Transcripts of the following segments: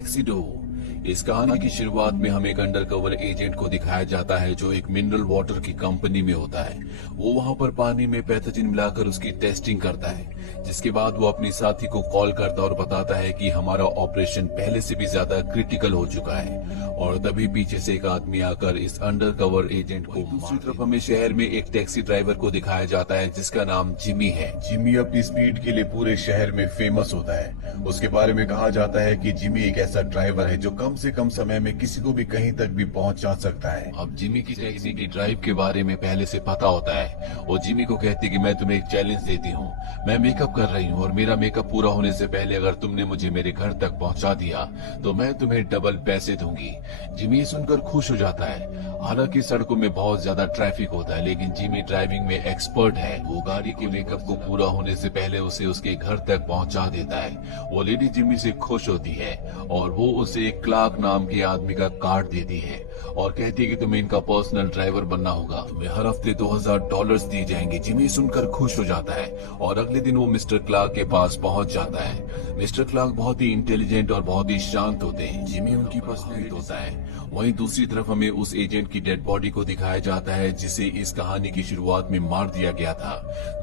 Tuxedo. इस कहानी की शुरुआत में हमें एक अंडरकवर एजेंट को दिखाया जाता है जो एक मिनरल वाटर की कंपनी में होता है। वो वहां पर पानी में पैथोजन मिलाकर उसकी टेस्टिंग करता है, जिसके बाद वो अपनी साथी को कॉल करता और बताता है कि हमारा ऑपरेशन पहले से भी ज्यादा क्रिटिकल हो चुका है। और तभी पीछे से एक आदमी आकर इस अंडरकवर एजेंट को दूसरी तरफ हमें शहर में एक टैक्सी ड्राइवर को दिखाया जाता है जिसका नाम जिमी है। जिमी अपनी स्पीड के लिए पूरे शहर में फेमस होता है। उसके बारे में कहा जाता है कि जिमी एक ऐसा ड्राइवर है जो कम से कम समय में किसी को भी कहीं तक भी पहुंचा सकता है। अब जिमी की टैक्सी की ड्राइव के बारे में पहले से पता होता है। वो जिमी को कहती है कि मैं तुम्हें एक चैलेंज देती हूँ। मैं मेकअप कर रही हूँ और मेरा मेकअप पूरा होने से पहले अगर तुमने मुझे मेरे घर तक पहुँचा दिया तो मैं तुम्हें डबल पैसे दूंगी। जिमी सुनकर खुश हो जाता है। हालांकि सड़कों में बहुत ज्यादा ट्रैफिक होता है, लेकिन जिमी ड्राइविंग में एक्सपर्ट है। वो गाड़ी के मेकअप को पूरा होने से पहले उसे उसके घर तक पहुंचा देता है। वो लेडी जिमी से खुश होती है और वो उसे एक क्लार्क नाम के आदमी का कार्ड देती है और कहती है कि तुम्हें इनका पर्सनल ड्राइवर बनना होगा। तुम्हें हर हफ्ते $2000 दिए जाएंगे। जिमी सुनकर खुश हो जाता है और अगले दिन वो मिस्टर क्लार्क के पास पहुंच जाता है। मिस्टर क्लार्क बहुत ही इंटेलिजेंट और बहुत ही शांत होते हैं। जिमी उनकी पर्सनैलिटी होता है। वहीं दूसरी तरफ हमें उस एजेंट की डेड बॉडी को दिखाया जाता है जिसे इस कहानी की शुरुआत में मार दिया गया था।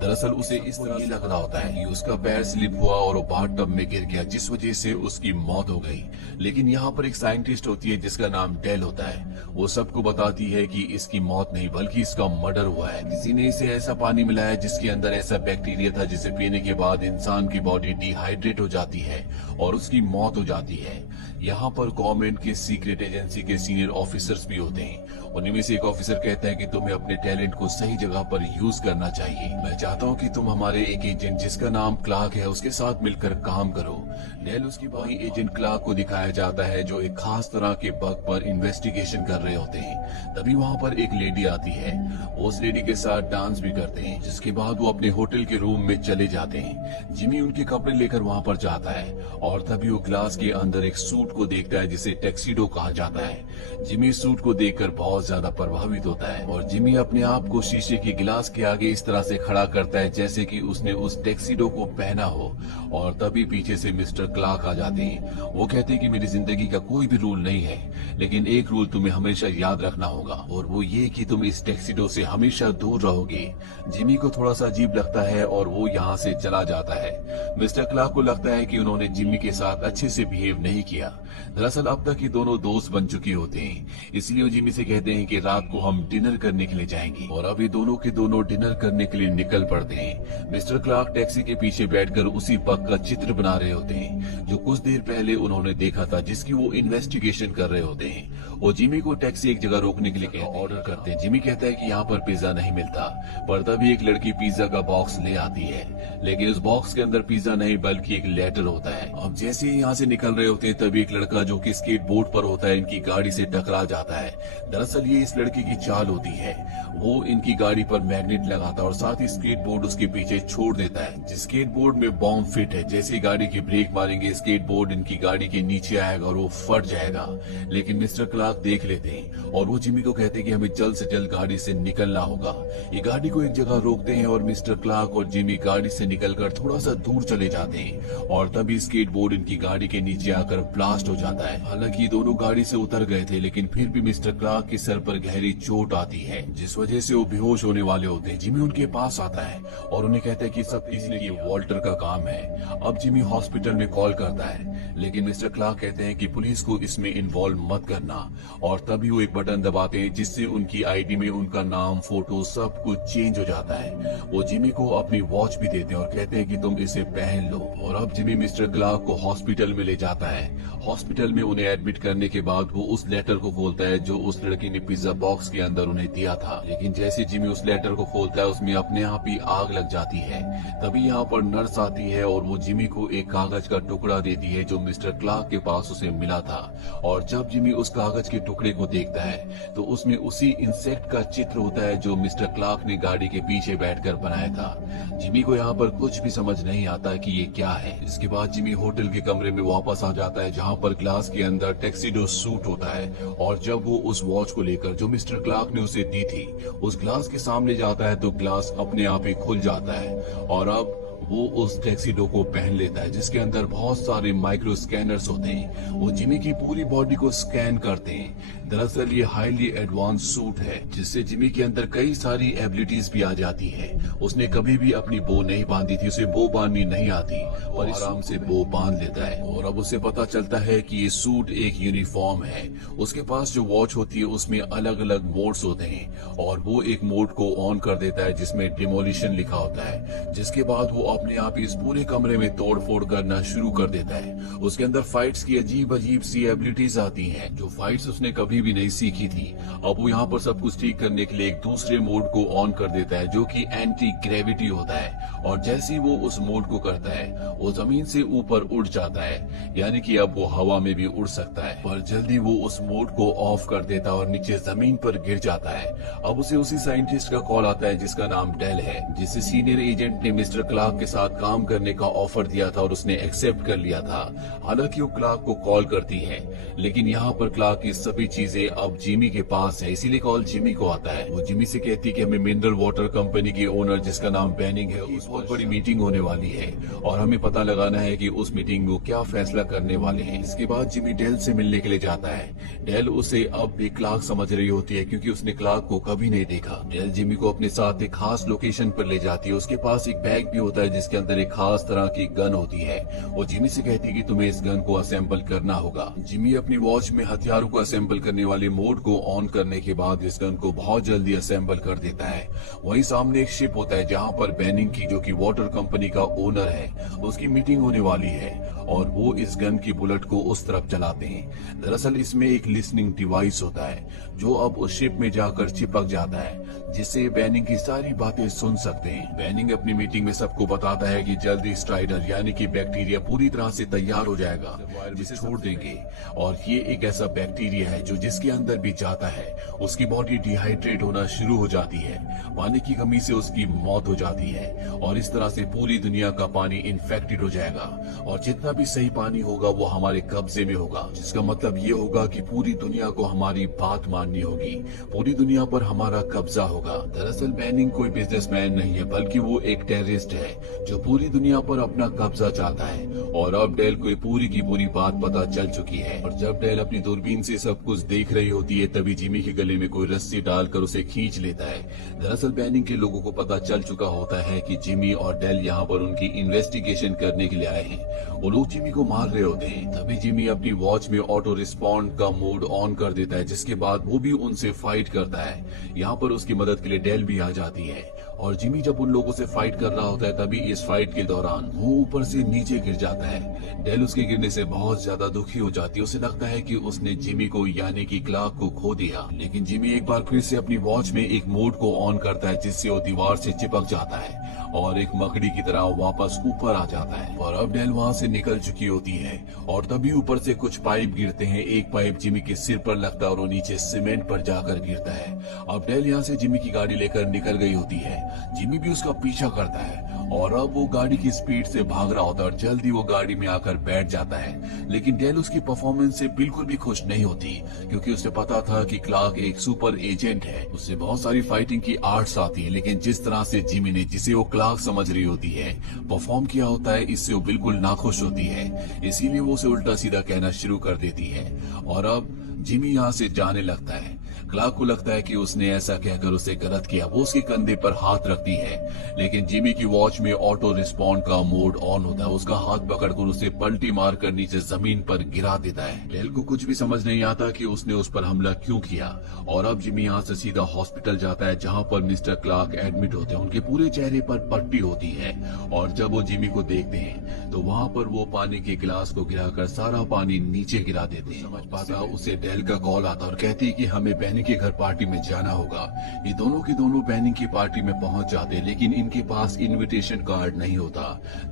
दरअसल उसे इस तरह ये लग रहा होता है कि उसका पैर स्लिप हुआ और वो बाथटब में गिर गया, जिस वजह से उसकी मौत हो गई। लेकिन यहाँ पर एक साइंटिस्ट होती है जिसका नाम डेल होता है। वो सबको बताती है कि इसकी मौत नहीं बल्कि इसका मर्डर हुआ है। किसी ने इसे ऐसा पानी मिलाया जिसके अंदर ऐसा बैक्टीरिया था जिसे पीने के बाद इंसान की बॉडी डिहाइड्रेट हो जाती है और उसकी मौत हो जाती है। यहाँ पर गवर्नमेंट के सीक्रेट एजेंसी के सीनियर ऑफिसर्स भी होते हैं। उन्हीं में से एक ऑफिसर कहता है कि तुम्हें अपने टैलेंट को सही जगह पर यूज करना चाहिए। मैं चाहता हूँ कि तुम हमारे एक एजेंट जिसका नाम क्लार्क है उसके साथ मिलकर काम करो। डेल उसकी वही एजेंट क्लार्क को दिखाया जाता है जो एक खास तरह के बग पर इन्वेस्टिगेशन कर रहे होते हैं। तभी वहाँ पर एक लेडी आती है। वो उस लेडी के साथ डांस भी करते हैं, जिसके बाद वो अपने होटल के रूम में चले जाते हैं। जिमी उनके कपड़े लेकर वहाँ पर जाता है और तभी वो ग्लास के अंदर एक सूट को देखता है जिसे टैक्सीडो कहा जाता है। जिमी सूट को देखकर बहुत ज्यादा प्रभावित होता है और जिमी अपने आप को शीशे के गिलास के आगे इस तरह से खड़ा करता है जैसे कि उसने उस टैक्सीडो को पहना हो। और तभी पीछे से मिस्टर क्लार्क आ जाते हैं। वो कहते हैं कि मेरी जिंदगी का कोई भी रूल नहीं है, लेकिन एक रूल तुम्हें हमेशा याद रखना होगा और वो ये कि तुम इस टैक्सीडो से हमेशा दूर रहोगे। जिमी को थोड़ा सा अजीब लगता है और वो यहाँ से चला जाता है। मिस्टर क्लार्क को लगता है कि उन्होंने जिमी के साथ अच्छे से बिहेव नहीं किया। दरअसल अब तक ये दोनों दोस्त बन चुके होते हैं, इसलिए वो जिमी से कहते हैं कि रात को हम डिनर करने के लिए जाएंगे और अब ये दोनों के दोनों डिनर करने के लिए निकल पड़ते हैं। मिस्टर क्लार्क टैक्सी के पीछे बैठकर उसी बग का चित्र बना रहे होते हैं जो कुछ देर पहले उन्होंने देखा था, जिसकी वो इन्वेस्टिगेशन कर रहे होते हैं। वो जिमी को टैक्सी एक जगह रोकने के लिए ऑर्डर करते हैं। जिमी कहता है कि यहाँ पर पिज्जा नहीं मिलता, पर तभी एक लड़की पिज्जा का बॉक्स ले आती है, लेकिन उस बॉक्स के अंदर पिज्जा नहीं बल्कि एक लेटर होता है। अब जैसे ही यहाँ से निकल रहे होते हैं तभी एक लड़का जो कि स्केट बोर्ड पर होता है इनकी गाड़ी से टकरा जाता है। दरअसल ये इस लड़के की चाल होती है। वो इनकी गाड़ी पर मैग्नेट लगाता है और साथ ही स्केट बोर्ड उसके पीछे छोड़ देता है। जिस स्केट बोर्ड में बॉम्ब फिट है, जैसे ही गाड़ी की ब्रेक मारेंगे स्केट बोर्ड इनकी गाड़ी के नीचे आएगा और वो फट जाएगा। लेकिन मिस्टर क्लार्क देख लेते हैं और वो जिमी को कहते हैं कि हमें जल्द से जल्द गाड़ी से निकलना होगा। ये गाड़ी को एक जगह रोकते हैं और मिस्टर क्लार्क और जिमी गाड़ी से निकलकर थोड़ा सा दूर चले जाते हैं और तभी स्केट बोर्ड इनकी गाड़ी के नीचे आकर ब्लास्ट हो जाता है। हालांकि ये दोनों गाड़ी से उतर गए थे, लेकिन फिर भी मिस्टर क्लार्क के सर पर गहरी चोट आती है जिस वजह से वो बेहोश होने वाले होते हैं। जिमी उनके पास आता है और उन्हें कहता है कि सब इसलिए ये वॉल्टर का काम है। अब जिमी हॉस्पिटल में कॉल करता है, लेकिन मिस्टर क्लार्क कहते हैं कि पुलिस को इसमें इन्वॉल्व मत करना और तभी वो एक बटन दबाते हैं जिससे उनकी आईडी में उनका नाम, फोटो सब कुछ चेंज हो जाता है। वो जिमी को अपनी वॉच भी देते हैं और कहते हैं कि तुम इसे पहन लो। और अब जिमी मिस्टर क्लार्क को हॉस्पिटल में ले जाता है। हॉस्पिटल में उन्हें एडमिट करने के बाद वो उस लेटर को खोलता है जो उस लड़की ने पिज्जा बॉक्स के अंदर उन्हें दिया था। लेकिन जैसे जिमी उस लेटर को खोलता है उसमें अपने आप ही आग लग जाती है। तभी यहाँ पर नर्स आती है और वो जिमी को एक कागज का टुकड़ा देती है जो मिस्टर क्लार्क के पास उसे मिला था। और जब जिमी उस कागज के टुकड़े को देखता है तो उसमें उसी इंसेक्ट का चित्र होता है जो मिस्टर क्लार्क ने गाड़ी के पीछे बैठकर बनाया था। जिमी को यहाँ पर कुछ भी समझ नहीं आता कि ये क्या है। इसके बाद जिमी होटल के कमरे में वापस आ जाता है जहाँ पर ग्लास के अंदर टैक्सीडो सूट होता है और जब वो उस वॉच को लेकर जो मिस्टर क्लार्क ने उसे दी थी उस ग्लास के सामने जाता है तो ग्लास अपने आप ही खुल जाता है और अब वो उस टैक्सीडो को पहन लेता है जिसके अंदर बहुत सारे माइक्रो स्कैनर्स होते हैं। वो जिमी की पूरी बॉडी को स्कैन करते हैं। दरअसल ये हाईली एडवांस सूट है जिससे जिमी के अंदर कई सारी एबिलिटीज भी आ जाती है। उसने कभी भी अपनी बो नहीं बांधी थी, उसे बो बांधनी नहीं आती और आराम से बो बांध लेता है। और अब उसे पता चलता है कि ये सूट एक यूनिफॉर्म है। उसके पास जो वॉच होती है उसमें अलग अलग मोड्स होते हैं और वो एक मोड को ऑन कर देता है जिसमें डिमोलिशन लिखा होता है, जिसके बाद वो अपने आप इस पूरे कमरे में तोड़ फोड़ करना शुरू कर देता है। उसके अंदर फाइट्स की अजीब अजीब सी एबिलिटीज आती हैं जो फाइट्स उसने कभी भी नहीं सीखी थी। अब वो यहाँ पर सब कुछ ठीक करने के लिए एक दूसरे मोड को ऑन कर देता है जो कि एंटी ग्रेविटी होता है और जैसे ही वो उस मोड को करता है वो जमीन से ऊपर उड़ जाता है, यानी कि अब वो हवा में भी उड़ सकता है। पर जल्दी वो उस मोड को ऑफ कर देता है और नीचे जमीन पर गिर जाता है। अब उसे उसी साइंटिस्ट का कॉल आता है जिसका नाम डेल है, जिसे सीनियर एजेंट ने मिस्टर क्लार्क के साथ काम करने का ऑफर दिया था और उसने एक्सेप्ट कर लिया था। हालांकि वो क्लार्क को कॉल करती है लेकिन यहाँ पर क्लार्क की सभी चीजें अब जिमी के पास है, इसीलिए कॉल जिमी को आता है। वो जिमी से कहती है कि हमें मिनरल वाटर कंपनी के ओनर जिसका नाम बेनिंग है उस बहुत बड़ी मीटिंग होने वाली है और हमें पता लगाना है कि उस मीटिंग में वो क्या फैसला करने वाले हैं। इसके बाद जिमी डेल से मिलने के लिए जाता है। डेल उसे अब भी क्लार्क समझ रही होती है क्योंकि उसने क्लार्क को कभी नहीं देखा। डेल जिमी को अपने साथ एक खास लोकेशन पर ले जाती है। उसके पास एक बैग भी होता है जिसके अंदर एक खास तरह की गन होती है। वो जिमी से कहती है कि तुम्हें इस गन को असेंबल करना होगा। जिमी अपनी वॉच में हथियारों को असेंबल करने वाले मोड को ऑन करने के बाद इस गन को बहुत जल्दी असेंबल कर देता है। वहीं सामने एक शिप होता है जहाँ पर बेनिंग की, जो कि वाटर कंपनी का ओनर है, उसकी मीटिंग होने वाली है और वो इस गन की बुलेट को उस तरफ चलाते हैं। दरअसल इसमें एक लिसनिंग डिवाइस होता है जो अब उस शिप में जाकर चिपक जाता है जिससे बेनिंग की सारी बातें सुन सकते हैं। बेनिंग अपनी मीटिंग में सबको बताता है कि जल्दी स्ट्राइडर यानी कि बैक्टीरिया पूरी तरह से तैयार हो जाएगा जिसे छोड़ देंगे और ये एक ऐसा बैक्टीरिया है जो जिसके अंदर भी जाता है उसकी बॉडी डिहाइड्रेट होना शुरू हो जाती है, पानी की कमी से उसकी मौत हो जाती है और इस तरह से पूरी दुनिया का पानी इन्फेक्टेड हो जाएगा और जितना भी सही पानी होगा वो हमारे कब्जे में होगा, जिसका मतलब ये होगा कि पूरी दुनिया को हमारी बात माननी होगी, पूरी दुनिया पर हमारा कब्जा होगा। दरअसल बेनिंग कोई बिजनेसमैन नहीं है बल्कि वो एक टेररिस्ट है जो पूरी दुनिया पर अपना कब्जा चाहता है और अब डेल को पूरी की पूरी बात पता चल चुकी है। और जब डेल अपनी दूरबीन से सब कुछ देख रही होती है तभी जिमी के गले में कोई रस्सी डालकर उसे खींच लेता है। दरअसल बेनिंग के लोगों को पता चल चुका होता है कि जिमी और डेल यहाँ पर उनकी इन्वेस्टिगेशन करने के लिए आए हैं। वो लोग जिमी को मार रहे होते हैं। तभी जिमी अपनी वॉच में ऑटो रिस्पॉन्ड का मोड ऑन कर देता है जिसके बाद वो भी उनसे फाइट करता है। यहाँ पर उसकी मदद के लिए डेल भी आ जाती है और जिमी जब उन लोगों से फाइट कर रहा होता है तभी इस फाइट के दौरान वो ऊपर से नीचे गिर जाता है। डेल उसके गिरने से बहुत ज्यादा दुखी हो जाती है। उसे लगता है कि उसने जिमी को यानी कि क्लार्क को खो दिया, लेकिन जिमी एक बार फिर से अपनी वॉच में एक मोड को ऑन करता है जिससे वो दीवार से चिपक जाता है और एक मकड़ी की तरह वापस ऊपर आ जाता है। और अब डेल वहाँ से निकल चुकी होती है और तभी ऊपर से कुछ पाइप गिरते हैं। एक पाइप जिमी के सिर पर लगता है और वो नीचे सीमेंट पर जाकर गिरता है। अब डेल यहाँ से जिमी की गाड़ी लेकर निकल गई होती है। जिमी भी उसका पीछा करता है और अब वो गाड़ी की स्पीड से भाग रहा होता है और जल्दी वो गाड़ी में आकर बैठ जाता है। लेकिन डेल उसकी परफॉर्मेंस से बिल्कुल भी खुश नहीं होती क्योंकि उसे पता था कि क्लार्क एक सुपर एजेंट है, उससे बहुत सारी फाइटिंग की आर्ट्स आती है, लेकिन जिस तरह से जिमी ने, जिसे वो क्लार्क समझ रही होती है, परफॉर्म किया होता है इससे वो बिल्कुल नाखुश होती है। इसीलिए वो उसे उल्टा सीधा कहना शुरू कर देती है और अब जिमी यहाँ से जाने लगता है। क्लार्क को लगता है कि उसने ऐसा कहकर उसे गलत किया। वो उसके कंधे पर हाथ रखती है लेकिन जिमी की वॉच में ऑटो रिस्पॉन्ड का मोड ऑन होता है। उसका हाथ पकड़कर उसे पलटी मारकर नीचे जमीन पर गिरा देता है। डेल को कुछ भी समझ नहीं आता कि उसने उस पर हमला क्यों किया और अब जिमी यहाँ से सीधा हॉस्पिटल जाता है जहाँ पर मिस्टर क्लार्क एडमिट होते हैं। उनके पूरे चेहरे पर पट्टी होती है और जब वो जिमी को देखते हैं तो वहाँ पर वो पानी के गिलास को गिराकर सारा पानी नीचे गिरा देते हैं। समझ पाता उसे डेल का कॉल आता और कहती है कि हमें बेनिंग के घर पार्टी में जाना होगा। ये दोनों के दोनों बेनिंग की पार्टी में पहुंच जाते हैं लेकिन इनके पास इनविटेशन कार्ड नहीं होता।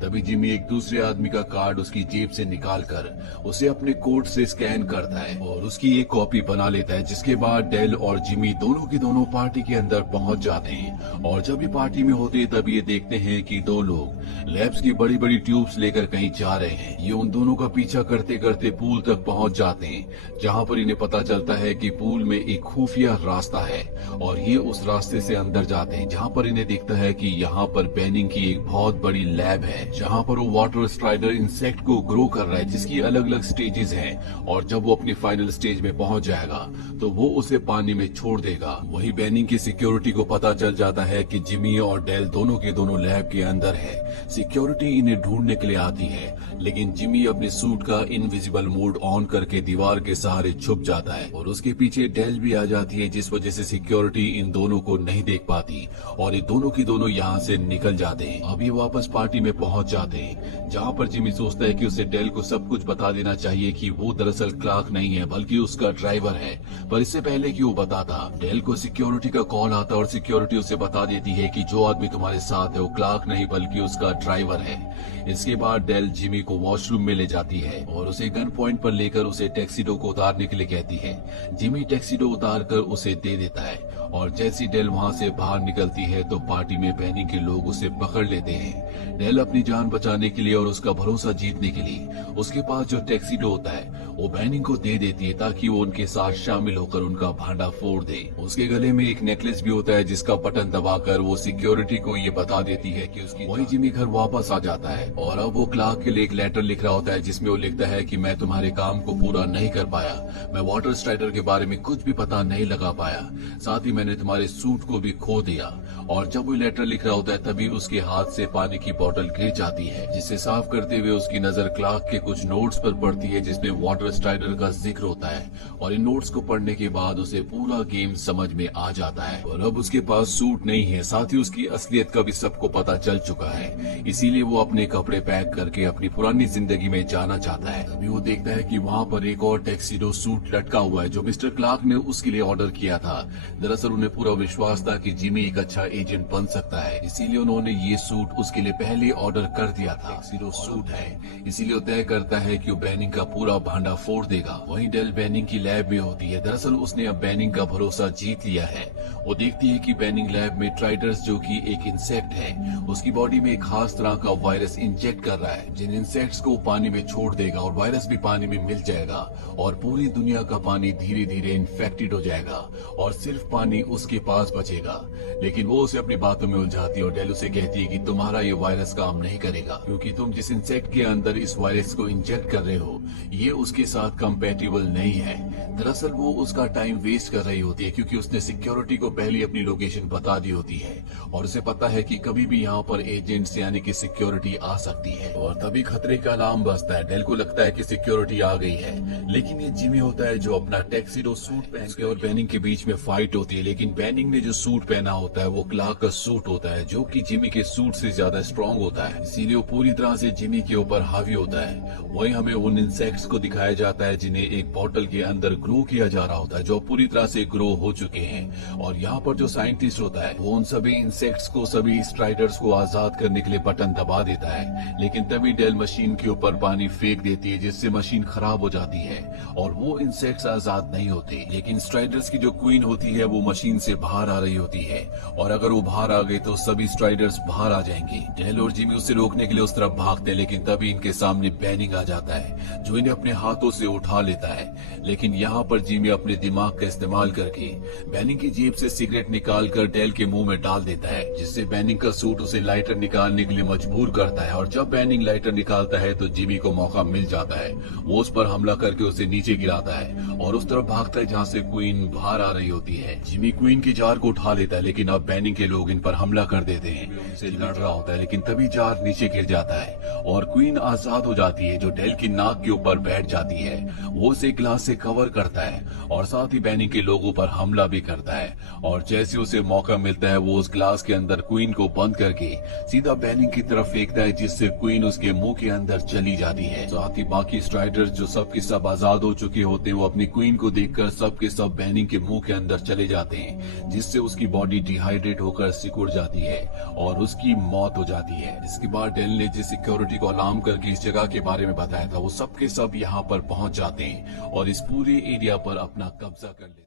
तभी जिमी एक दूसरे आदमी का कार्ड उसकी जेब से निकालकर उसे अपने कोट से स्कैन करता है और उसकी एक कॉपी बना लेता है, जिसके बाद डेल और जिमी दोनों के दोनों पार्टी के अंदर पहुंच जाते हैं। और जब ये पार्टी में होते हैं तब ये देखते हैं कि दो लोग लैब्स की बड़ी बड़ी ट्यूब्स लेकर कहीं जा रहे हैं। ये उन दोनों का पीछा करते करते पूल तक पहुंच जाते हैं जहाँ पर इन्हें पता चलता है कि पूल में एक खुफिया रास्ता है और ये उस रास्ते से अंदर जाते हैं, जहाँ पर इन्हें दिखता है कि यहाँ पर बैनिंग की एक बहुत बड़ी लैब है, जहाँ पर वो वाटर स्ट्राइडर इंसेक्ट को ग्रो कर रहा है, जिसकी अलग अलग स्टेजेस हैं। और जब वो अपनी फाइनल स्टेज में पहुंच जाएगा तो वो उसे पानी में छोड़ देगा। वही बैनिंग की सिक्योरिटी को पता चल जाता है कि जिमी और डेल दोनों के दोनों लैब के अंदर है। सिक्योरिटी इन्हें ढूंढने के लिए आती है, लेकिन जिमी अपने सूट का इनविजिबल मोड ऑन करके दीवार के सहारे छुप जाता है और उसके पीछे डेल भी आ जाती है, जिस वजह से सिक्योरिटी इन दोनों को नहीं देख पाती और ये दोनों की दोनों यहाँ से निकल जाते हैं। अब ये वापस पार्टी में पहुंच जाते हैं, जहाँ पर जिमी सोचता है कि उसे डेल को सब कुछ बता देना चाहिए कि वो दरअसल क्लार्क नहीं है बल्कि उसका ड्राइवर है। पर इससे पहले कि वो बताता, डेल को सिक्योरिटी का कॉल आता और सिक्योरिटी उसे बता देती है कि जो आदमी तुम्हारे साथ है वो क्लार्क नहीं बल्कि उसका ड्राइवर है। इसके बाद डेल जिमी को वॉशरूम में ले जाती है और उसे गन पॉइंट पर लेकर उसे टैक्सीडो को उतारने के लिए कहती है। जिमी टैक्सीडो उतार कर उसे दे देता है और जैसी डेल वहाँ से बाहर निकलती है तो पार्टी में बैनिंग के लोग उसे पकड़ लेते हैं। डेल अपनी जान बचाने के लिए और उसका भरोसा जीतने के लिए उसके पास जो टैक्सीडो होता है वो बैनिंग को दे देती है, ताकि वो उनके साथ शामिल होकर उनका भांडा फोड़ दे। उसके गले में एक नेकलेस भी होता है, जिसका बटन दबाकर वो सिक्योरिटी को ये बता देती है कि उसकी वही जिमी घर वापस आ जाता है और अब वो क्लार्क के लिए एक लेटर लिख रहा होता है, जिसमें वो लिखता है कि मैं तुम्हारे काम को पूरा नहीं कर पाया, मैं वाटर स्ट्राइडर के बारे में कुछ भी पता नहीं लगा पाया, साथ ही मैंने तुम्हारे सूट को भी खो दिया। और जब वो लेटर लिख रहा होता है तभी उसके हाथ से पानी की बोतल गिर जाती है, जिसे साफ करते हुए उसकी नजर क्लार्क के कुछ नोट्स पर पड़ती है, जिसमें वाटर स्ट्राइडर का जिक्र होता है। और इन नोट्स को पढ़ने के बाद उसे पूरा गेम समझ में आ जाता है और अब उसके पास सूट नहीं है, साथ ही उसकी असलियत का भी सबको पता चल चुका है। इसीलिए वो अपने कपड़े पैक करके अपनी पुरानी जिंदगी में जाना चाहता है। तभी वो देखता है कि वहाँ पर एक और टैक्सीडो सूट लटका हुआ है, जो मिस्टर क्लार्क ने उसके लिए ऑर्डर किया था। दरअसल उन्हें पूरा विश्वास था कि जिमी एक अच्छा एजेंट बन सकता है, इसीलिए उन्होंने ये सूट उसके लिए पहले ऑर्डर कर दिया था। टैक्सीडो सूट है, इसीलिए वो तय करता है कि वो बैनिंग का पूरा भांडा फोड़ देगा। वहीं डेल बैनिंग की लैब में होती है। दरअसल उसने अब बैनिंग का भरोसा जीत लिया है। वो देखती है कि बैनिंग लैब में ट्राइडर्स, जो कि एक इंसेक्ट है, उसकी बॉडी में एक खास तरह का वायरस इंजेक्ट कर रहा है, जिन इंसेक्ट्स को पानी में छोड़ देगा और वायरस भी पानी में मिल जाएगा और पूरी दुनिया का पानी धीरे धीरे इन्फेक्टेड हो जाएगा और सिर्फ पानी उसके पास बचेगा। लेकिन वो उसे अपनी बातों में उलझाती है और डेल उसे कहती है कि तुम्हारा ये वायरस काम नहीं करेगा, क्योंकि तुम जिस इंसेक्ट के अंदर इस वायरस को इंजेक्ट कर रहे हो ये उसके साथ कंपैटिबल नहीं है। दरअसल वो उसका टाइम वेस्ट कर रही होती है, क्योंकि उसने सिक्योरिटी को पहले अपनी लोकेशन बता दी होती है और उसे पता है कि कभी भी यहाँ पर एजेंट्स यानी कि सिक्योरिटी आ सकती है। और तभी खतरे का अलार्म बजता है। डेल को लगता है कि सिक्योरिटी आ गई है, लेकिन ये जिमी होता है जो अपना टैक्सीडो सूट पहन के, और बैनिंग के बीच में फाइट होती है। लेकिन बैनिंग ने जो सूट पहना होता है वो क्लार्क का सूट होता है, जो कि जिमी के सूट से ज्यादा स्ट्रॉन्ग होता है, इसीलिए वो पूरी तरह से जिमी के ऊपर हावी होता है। वही हमें उन इंसेक्ट्स को दिखाया जाता है जिन्हें एक बॉटल के अंदर ग्रो किया जा रहा होता है, जो पूरी तरह से ग्रो हो चुके हैं। और यहाँ पर जो साइंटिस्ट होता है वो उन सभी इंसेक्ट्स को, सभी स्ट्राइडर्स को आजाद करने के लिए बटन दबा देता है। लेकिन तभी डेल मशीन के ऊपर पानी फेंक देती है, जिससे मशीन खराब हो जाती है और वो इंसेक्ट्स आजाद नहीं होते। लेकिन स्ट्राइडर्स की जो क्वीन होती है वो मशीन से बाहर आ रही होती है और अगर वो बाहर आ गई तो सभी स्ट्राइडर्स बाहर आ जाएंगे। डेल और जिमी उसे रोकने के लिए उस तरफ भागते हैं, लेकिन तभी इनके सामने बैनिंग आ जाता है, जो इन्हें अपने हाथों से उठा लेता है। लेकिन यहाँ पर जिमी अपने दिमाग का इस्तेमाल करके बैनिंग की जेब से सिगरेट निकाल कर डेल के मुंह में डाल देता है, जिससे बैनिंग का सूट उसे लाइटर निकालने के लिए मजबूर करता है। और जब बैनिंग लाइटर निकालता है तो जिमी को मौका मिल जाता है। वो उस पर हमला करके उसे नीचे गिराता है और उस तरफ भागता है जहाँ से क्वीन बाहर आ रही होती है। जिमी क्वीन की जार को उठा लेता है, लेकिन अब बैनिंग के लोग इन पर हमला कर देते हैं। उनसे लड़ रहा होता है, लेकिन तभी जार नीचे गिर जाता है और क्वीन आजाद हो जाती है, जो डेल की नाक के ऊपर बैठ जाती है। वो उसे ग्लास से कवर करता है और साथ ही बैनिंग के लोगों पर हमला भी करता है। और जैसे उसे मौका मिलता है वो उस ग्लास के अंदर क्वीन को बंद करके सीधा बैनिंग की तरफ फेंकता है, जिससे क्वीन उसके मुंह के अंदर चली जाती है। साथ ही बाकी स्ट्राइडर्स जो सब के सब आजाद हो चुके होते हैं वो अपनी क्वीन को देखकर सब के सब बैनिंग के मुंह के अंदर चले जाते हैं, जिससे उसकी बॉडी डिहाइड्रेट होकर सिकुड़ जाती है और उसकी मौत हो जाती है। इसके बाद डेल ने जिस सिक्योरिटी को अलार्म करके इस जगह के बारे में बताया था वो सब के सब यहाँ पर पहुंच जाते हैं और इस पूरे एरिया पर अपना कब्जा कर लेते हैं।